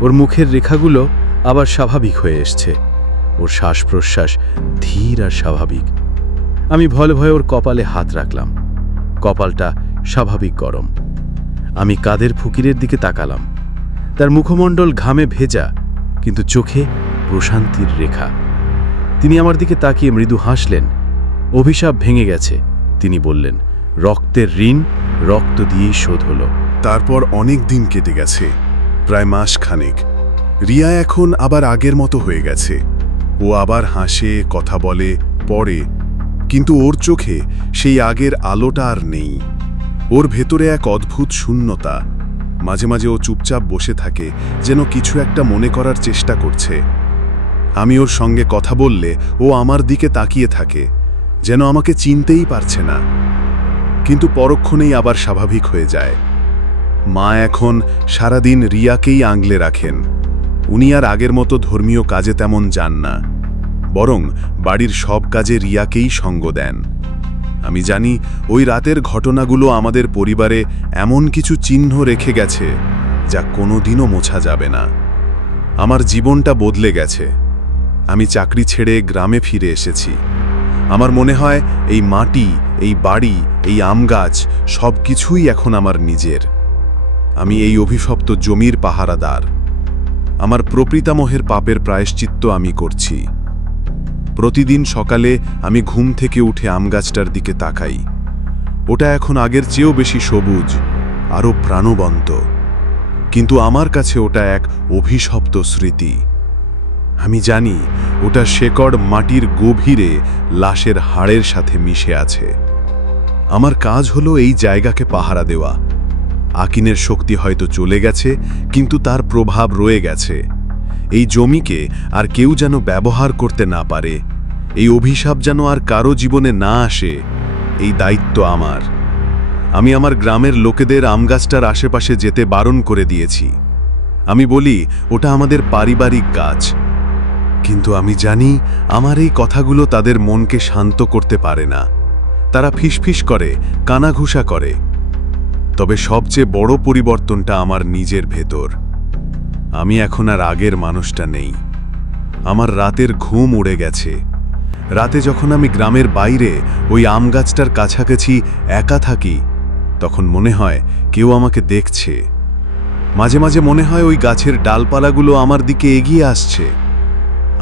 ওর মুখের রেখাগুলো আবার স্বাভাবিক হয়ে এসছে, ওর শ্বাস প্রশ্বাস ধীর আর স্বাভাবিক। আমি ভয়ে ভয়ে ওর কপালে হাত রাখলাম। কপালটা স্বাভাবিক গরম। আমি কাদের ফকিরের দিকে তাকালাম। তার মুখমণ্ডল ঘামে ভেজা, কিন্তু চোখে প্রশান্তির রেখা। তিনি আমার দিকে তাকিয়ে মৃদু হাসলেন। অভিশাপ ভেঙে গেছে, তিনি বললেন। রক্তের ঋণ রক্ত দিয়েই শোধ হলো। তারপর অনেক দিন কেটে গেছে, প্রায় মাস খানেক। রিয়া এখন আবার আগের মতো হয়ে গেছে। ও আবার হাসে, কথা বলে, পড়ে, কিন্তু ওর চোখে সেই আগের আলোটা আর নেই। ওর ভেতরে এক অদ্ভুত শূন্যতা। মাঝে মাঝে ও চুপচাপ বসে থাকে, যেন কিছু একটা মনে করার চেষ্টা করছে। আমি ওর সঙ্গে কথা বললে ও আমার দিকে তাকিয়ে থাকে, যেন আমাকে চিনতেই পারছে না, কিন্তু পরক্ষণেই আবার স্বাভাবিক হয়ে যায়। মা এখন সারাদিন রিয়াকেই আঙলে রাখেন। উনি আর আগের মতো ধর্মীয় কাজে তেমন যান না, বরং বাড়ির সব কাজে রিয়াকেই সঙ্গ দেন। আমি জানি ওই রাতের ঘটনাগুলো আমাদের পরিবারে এমন কিছু চিহ্ন রেখে গেছে যা কোনোদিনও মোছা যাবে না। আমার জীবনটা বদলে গেছে। আমি চাকরি ছেড়ে গ্রামে ফিরে এসেছি। আমার মনে হয় এই মাটি, এই বাড়ি, এই আম গাছ সব কিছুই এখন আমার নিজের। আমি এই অভিশপ্ত জমির পাহারাদার। আমার প্রপিতামহের পাপের প্রায়শ্চিত্ত আমি করছি। প্রতিদিন সকালে আমি ঘুম থেকে উঠে আম গাছটার দিকে তাকাই। ওটা এখন আগের চেয়েও বেশি সবুজ, আরও প্রাণবন্ত, কিন্তু আমার কাছে ওটা এক অভিশপ্ত স্মৃতি। আমি জানি ওটা শেকড় মাটির গভীরে লাশের হাড়ের সাথে মিশে আছে। আমার কাজ হলো এই জায়গাকে পাহারা দেওয়া। আকিনের শক্তি হয়তো চলে গেছে, কিন্তু তার প্রভাব রয়ে গেছে। এই জমিকে আর কেউ যেন ব্যবহার করতে না পারে, এই অভিশাপ যেন আর কারো জীবনে না আসে, এই দায়িত্ব আমার। আমি আমার গ্রামের লোকেদের আম গাছটার আশেপাশে যেতে বারণ করে দিয়েছি। আমি বলি ওটা আমাদের পারিবারিক গাছ, কিন্তু আমি জানি আমার এই কথাগুলো তাদের মনকে শান্ত করতে পারে না। তারা ফিসফিস করে, কানাঘুষা করে। তবে সবচেয়ে বড় পরিবর্তনটা আমার নিজের ভেতর। আমি এখন আর আগের মানুষটা নেই। আমার রাতের ঘুম উড়ে গেছে। রাতে যখন আমি গ্রামের বাইরে ওই আম গাছটার কাছাকাছি একা থাকি, তখন মনে হয় কেউ আমাকে দেখছে। মাঝে মাঝে মনে হয় ওই গাছের ডালপালাগুলো আমার দিকে এগিয়ে আসছে।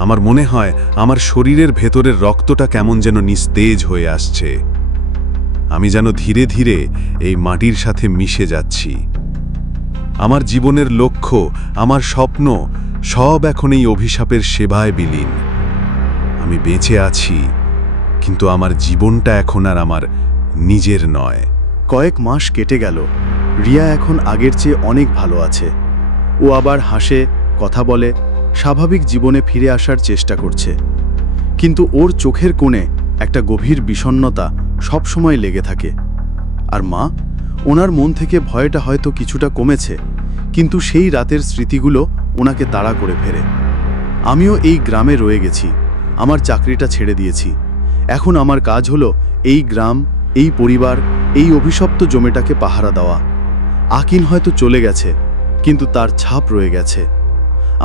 আমার মনে হয় আমার শরীরের ভেতরের রক্তটা কেমন যেন নিস্তেজ হয়ে আসছে। আমি যেন ধীরে ধীরে এই মাটির সাথে মিশে যাচ্ছি। আমার জীবনের লক্ষ্য, আমার স্বপ্ন সব এখন এই অভিশাপের সেবায় বিলীন। আমি বেঁচে আছি, কিন্তু আমার জীবনটা এখন আর আমার নিজের নয়। কয়েক মাস কেটে গেল। রিয়া এখন আগের চেয়ে অনেক ভালো আছে। ও আবার হাসে, কথা বলে, স্বাভাবিক জীবনে ফিরে আসার চেষ্টা করছে। কিন্তু ওর চোখের কোণে একটা গভীর বিষণ্ণতা সবসময় লেগে থাকে। আর মা, ওনার মন থেকে ভয়টা হয়তো কিছুটা কমেছে, কিন্তু সেই রাতের স্মৃতিগুলো ওনাকে তাড়া করে ফেরে। আমিও এই গ্রামে রয়ে গেছি, আমার চাকরিটা ছেড়ে দিয়েছি। এখন আমার কাজ হলো এই গ্রাম, এই পরিবার, এই অভিশপ্ত জমিটাকে পাহারা দেওয়া। আকিন হয়তো চলে গেছে, কিন্তু তার ছাপ রয়ে গেছে।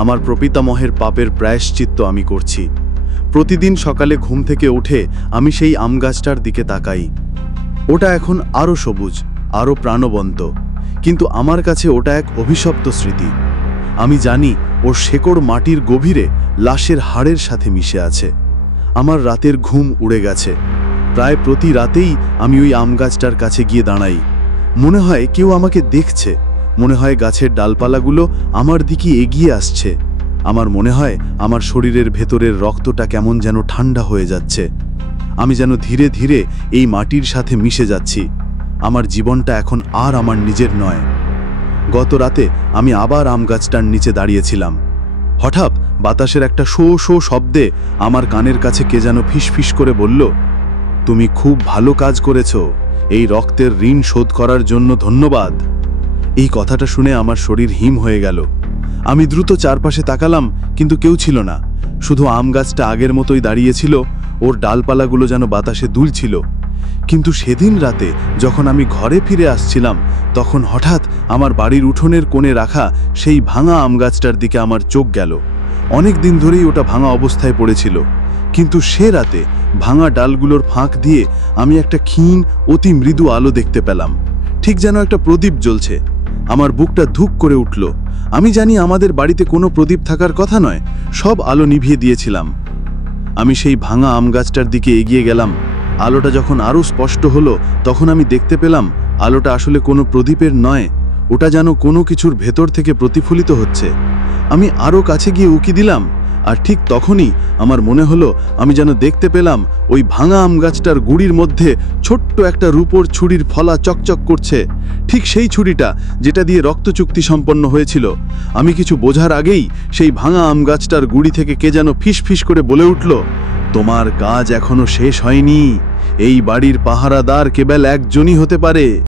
আমার প্রপিতামহের পাপের প্রায়শ্চিত্ত আমি করছি। প্রতিদিন সকালে ঘুম থেকে উঠে আমি সেই আম গাছটার দিকে তাকাই। ওটা এখন আরও সবুজ, আরও প্রাণবন্ত, কিন্তু আমার কাছে ওটা এক অভিশপ্ত স্মৃতি। আমি জানি ওর শেকড় মাটির গভীরে লাশের হাড়ের সাথে মিশে আছে। আমার রাতের ঘুম উড়ে গেছে। প্রায় প্রতি রাতেই আমি ওই আম গাছটার কাছে গিয়ে দাঁড়াই। মনে হয় কেউ আমাকে দেখছে, মনে হয় গাছের ডালপালাগুলো আমার দিকে এগিয়ে আসছে। আমার মনে হয় আমার শরীরের ভেতরের রক্তটা কেমন যেন ঠান্ডা হয়ে যাচ্ছে। আমি যেন ধীরে ধীরে এই মাটির সাথে মিশে যাচ্ছি। আমার জীবনটা এখন আর আমার নিজের নয়। গত রাতে আমি আবার আম গাছটার নিচে দাঁড়িয়েছিলাম। হঠাৎ বাতাসের একটা শো শো শব্দে আমার কানের কাছে কে যেন ফিসফিস করে বলল, তুমি খুব ভালো কাজ করেছ, এই রক্তের ঋণ শোধ করার জন্য ধন্যবাদ। এই কথাটা শুনে আমার শরীর হিম হয়ে গেল। আমি দ্রুত চারপাশে তাকালাম, কিন্তু কেউ ছিল না। শুধু আম গাছটা আগের মতোই দাঁড়িয়েছিল, ওর ডালপালাগুলো যেন বাতাসে দুলছিল। কিন্তু সেদিন রাতে যখন আমি ঘরে ফিরে আসছিলাম, তখন হঠাৎ আমার বাড়ির উঠোনের কোণে রাখা সেই ভাঙা আম গাছটার দিকে আমার চোখ গেল। অনেক দিন ধরেই ওটা ভাঙা অবস্থায় পড়েছিল, কিন্তু সে রাতে ভাঙা ডালগুলোর ফাঁক দিয়ে আমি একটা ক্ষীণ অতি মৃদু আলো দেখতে পেলাম, ঠিক যেন একটা প্রদীপ জ্বলছে। আমার বুকটা ধুক করে উঠল। আমি জানি আমাদের বাড়িতে কোনো প্রদীপ থাকার কথা নয়, সব আলো নিভিয়ে দিয়েছিলাম। আমি সেই ভাঙা আম গাছটার দিকে এগিয়ে গেলাম। আলোটা যখন আরও স্পষ্ট হলো, তখন আমি দেখতে পেলাম আলোটা আসলে কোনো প্রদীপের নয়, ওটা যেন কোনো কিছুর ভেতর থেকে প্রতিফলিত হচ্ছে। আমি আরও কাছে গিয়ে উকি দিলাম, আর ঠিক তখনই আমার মনে হলো আমি যেন দেখতে পেলাম ওই ভাঙা আম গাছটার গুড়ির মধ্যে ছোট্ট একটা রূপোর ছুরির ফলা চকচক করছে, ঠিক সেই ছুরিটা যেটা দিয়ে রক্ত চুক্তি সম্পন্ন হয়েছিল। আমি কিছু বোঝার আগেই সেই ভাঙা আম গাছটার গুড়ি থেকে কে যেন ফিস ফিস করে বলে উঠল, তোমার কাজ এখনো শেষ হয়নি, এই বাড়ির পাহারাদার কেবল একজনই হতে পারে।